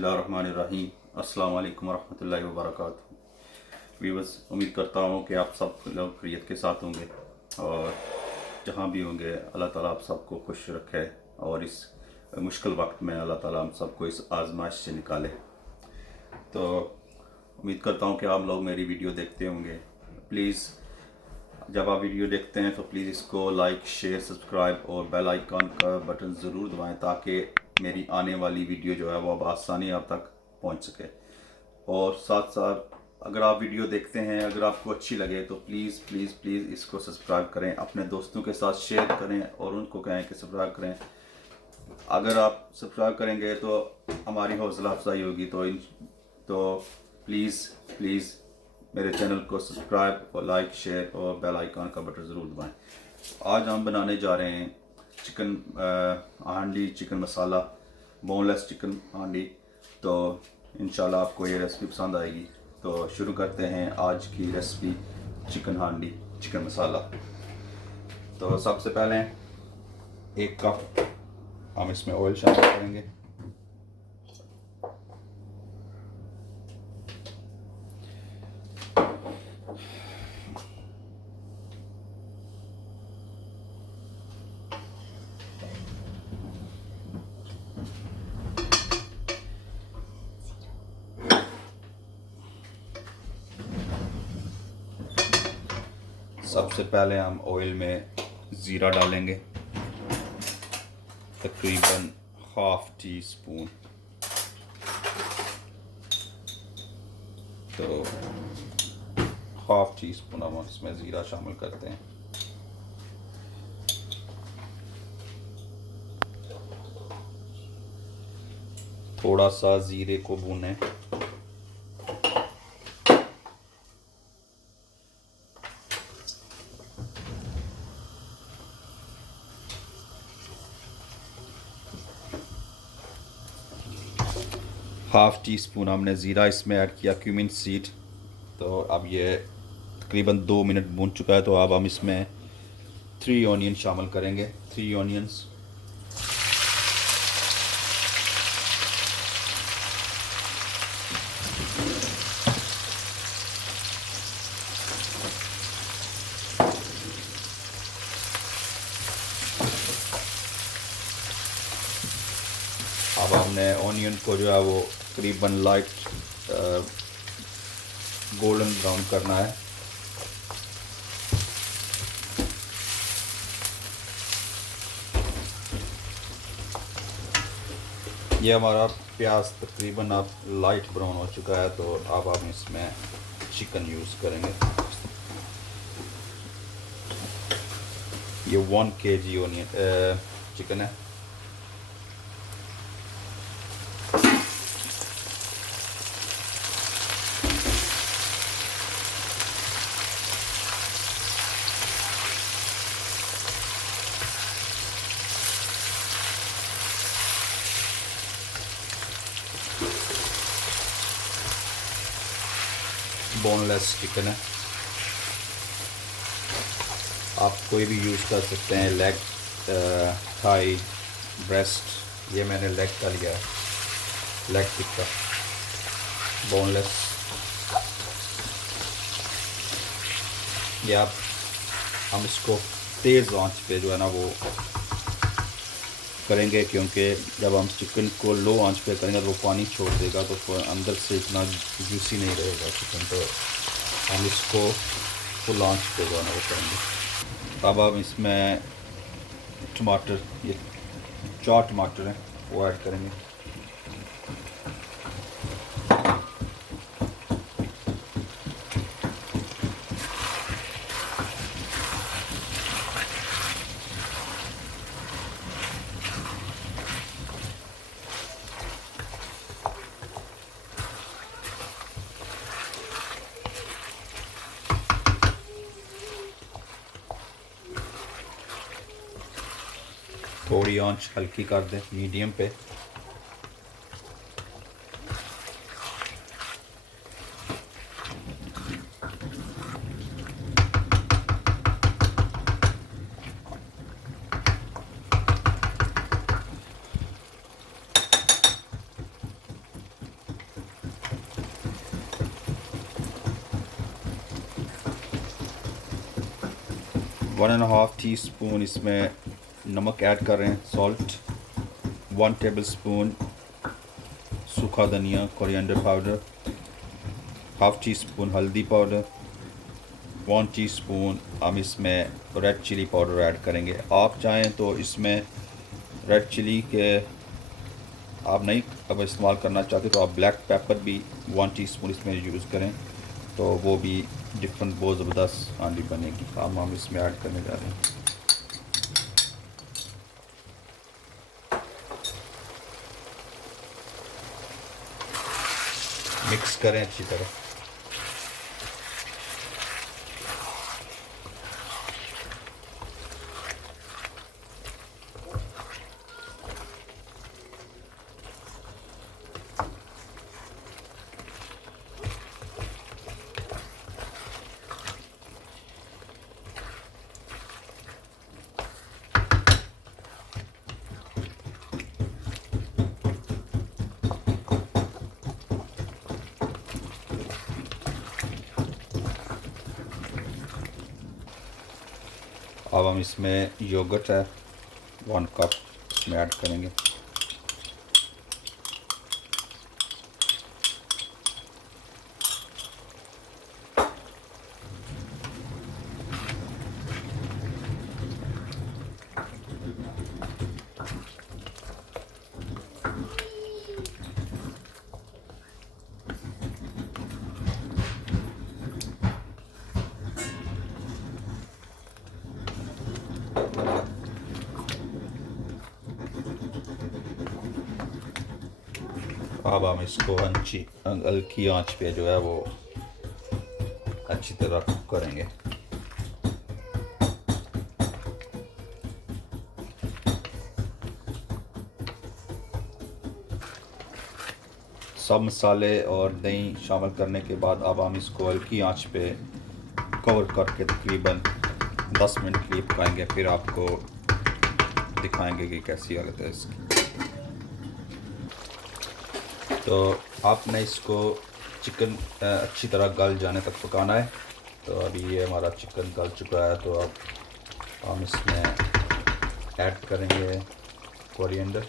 बिस्मिल्लाहिर्रहमानिर्रहीम। अस्सलाम वालेकुम वरहमतुल्लाहि वबरकातुहू। व्यूअर्स, उम्मीद करता हूँ कि आप सब लोग खैरियत के साथ होंगे और जहाँ भी होंगे अल्लाह ताला आप सबको खुश रखे और इस मुश्किल वक्त में अल्लाह ताला हम सबको इस आजमाइश से निकाले। तो उम्मीद करता हूँ कि आप लोग मेरी वीडियो देखते होंगे। प्लीज़ जब आप वीडियो देखते हैं तो प्लीज़ इसको लाइक, शेयर, सब्सक्राइब और बेल आइकन का बटन ज़रूर दबाएं ताकि मेरी आने वाली वीडियो जो है वो अब आसानी आप तक पहुंच सके। और साथ साथ अगर आप वीडियो देखते हैं, अगर आपको अच्छी लगे तो प्लीज़ प्लीज़ प्लीज़ इसको सब्सक्राइब करें, अपने दोस्तों के साथ शेयर करें और उनको कहें कि सब्सक्राइब करें। अगर आप सब्सक्राइब करेंगे तो हमारी हौसला अफजाई होगी। तो प्लीज़ प्लीज़ मेरे चैनल को सब्सक्राइब और लाइक, शेयर और बेल आइकन का बटन ज़रूर दबाएं। आज हम बनाने जा रहे हैं चिकन हांडी, चिकन मसाला, बोनलेस चिकन हांडी। तो इंशाल्लाह आपको ये रेसिपी पसंद आएगी। तो शुरू करते हैं आज की रेसिपी, चिकन हांडी, चिकन मसाला। तो सबसे पहले 1 कप हम इसमें ऑयल शामिल करेंगे। सबसे पहले हम ऑयल में ज़ीरा डालेंगे, तकरीबन ½ टी स्पून। तो ½ टी स्पून हम इसमें ज़ीरा शामिल करते हैं। थोड़ा सा ज़ीरे को भूनें। ½ टी स्पून हमने ज़ीरा इसमें ऐड किया, क्यूमिन सीड। तो अब ये तकरीबन 2 मिनट भून चुका है। तो अब हम इसमें 3 ऑनियन शामिल करेंगे, 3 ऑनियंस। अब हमने ऑनियन को जो है वो तकरीबन लाइट गोल्डन ब्राउन करना है। ये हमारा प्याज तकरीबन अब लाइट ब्राउन हो चुका है। तो अब हम इसमें चिकन यूज़ करेंगे। ये 1 kg ऑनियन चिकन है। बोनलेस चिकन है, आप कोई भी यूज़ कर सकते हैं, लेग, थाई, ब्रेस्ट। ये मैंने लेग का लिया, लेग टिक्का बोनलेस। ये आप हम इसको तेज़ आंच पे जो है ना वो करेंगे, क्योंकि जब हम चिकन को लो आंच पे करेंगे तो वो पानी छोड़ देगा, तो अंदर से इतना जूसी नहीं रहेगा चिकन। तो हम इसको फुल आंच पे जो है ना वो करेंगे। अब हम इसमें टमाटर, ये 4 टमाटर हैं, वो ऐड करेंगे। थोड़ी आंच हल्की कर दें, मीडियम पे। 1.5 टीस्पून इसमें नमक ऐड कर रहे हैं, सॉल्ट। 1 टेबलस्पून सूखा धनिया coriander powder, half tea spoon हल्दी पाउडर, 1 टीस्पून हम इसमें रेड चिली पाउडर ऐड करेंगे। आप चाहें तो इसमें रेड चिली के आप नहीं अब इस्तेमाल करना चाहते तो आप ब्लैक पेपर भी 1 टीस्पून इसमें यूज़ करें, तो वो भी डिफरेंट बहुत ज़बरदस्त हांडी बनेगी। हम इसमें ऐड करने जा रहे हैं। मिक्स करें अच्छी तरह। अब हम इसमें योगर्ट है 1 कप इसमें ऐड करेंगे। अब हम इसको हल्की आंच पे जो है वो अच्छी तरह कुक करेंगे। सब मसाले और दही शामिल करने के बाद अब हम इसको हल्की आंच पे कवर करके तकरीबन 10 मिनट के लिए पकाएंगे, फिर आपको दिखाएंगे कि कैसी हालत है इसकी। तो आपने इसको चिकन अच्छी तरह गल जाने तक पकाना है। तो अभी ये हमारा चिकन गल चुका है, तो अब हम इसमें ऐड करेंगे कोरिएंडर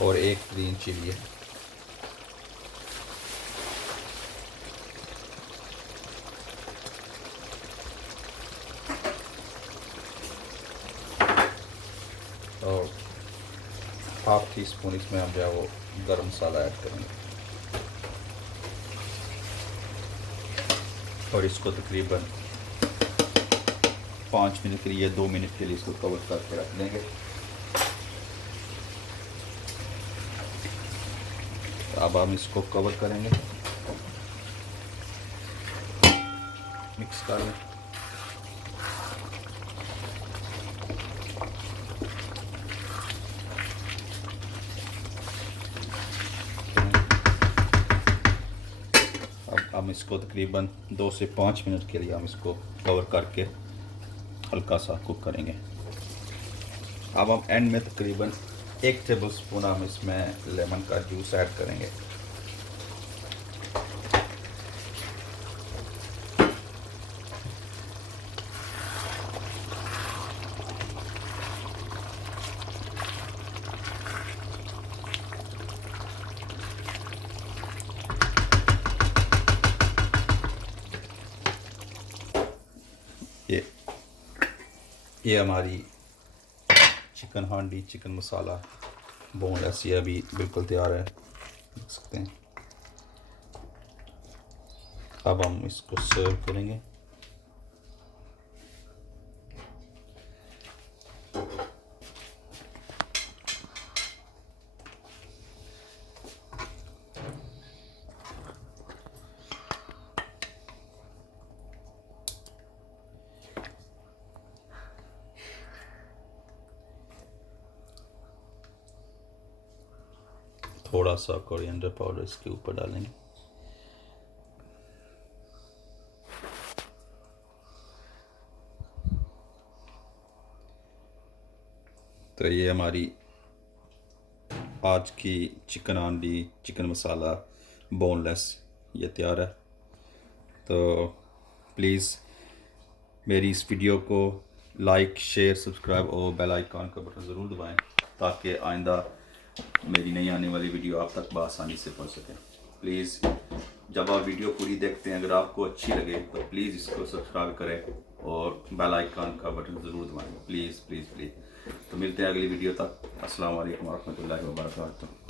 और 1 ग्रीन चिली है। और हाफ टी स्पून इसमें हम जो है वो गरम मसाला ऐड करेंगे और इसको तकरीबन 5 मिनट के लिए 2 मिनट के लिए इसको कवर करके रख देंगे। अब हम इसको कवर करेंगे, मिक्स कर लें। हम इसको तकरीबन 2 से 5 मिनट के लिए हम इसको कवर करके हल्का सा कुक करेंगे। अब हम एंड में तकरीबन 1 टेबलस्पून हम इसमें लेमन का जूस ऐड करेंगे। ये हमारी चिकन हांडी चिकन मसाला बोनलेस ये अभी बिल्कुल तैयार है, देख सकते हैं। अब हम इसको सर्व करेंगे। थोड़ा सा कोरिएंडर पाउडर इसके ऊपर डालेंगे। तो ये हमारी आज की चिकन हांडी चिकन मसाला बोनलेस ये तैयार है। तो प्लीज़ मेरी इस वीडियो को लाइक, शेयर, सब्सक्राइब और बेल आइकन का बटन ज़रूर दबाएं ताकि आइंदा मेरी नई आने वाली वीडियो आप तक बआसानी से पहुंच सके। प्लीज़ जब आप वीडियो पूरी देखते हैं, अगर आपको अच्छी लगे तो प्लीज़ इसको सब्सक्राइब करें और बेल आइकन का बटन ज़रूर दबाएं। Please please please. तो मिलते हैं अगली वीडियो तक। अस्सलाम वालेकुम रहमतुल्लाहि व बरकातहू।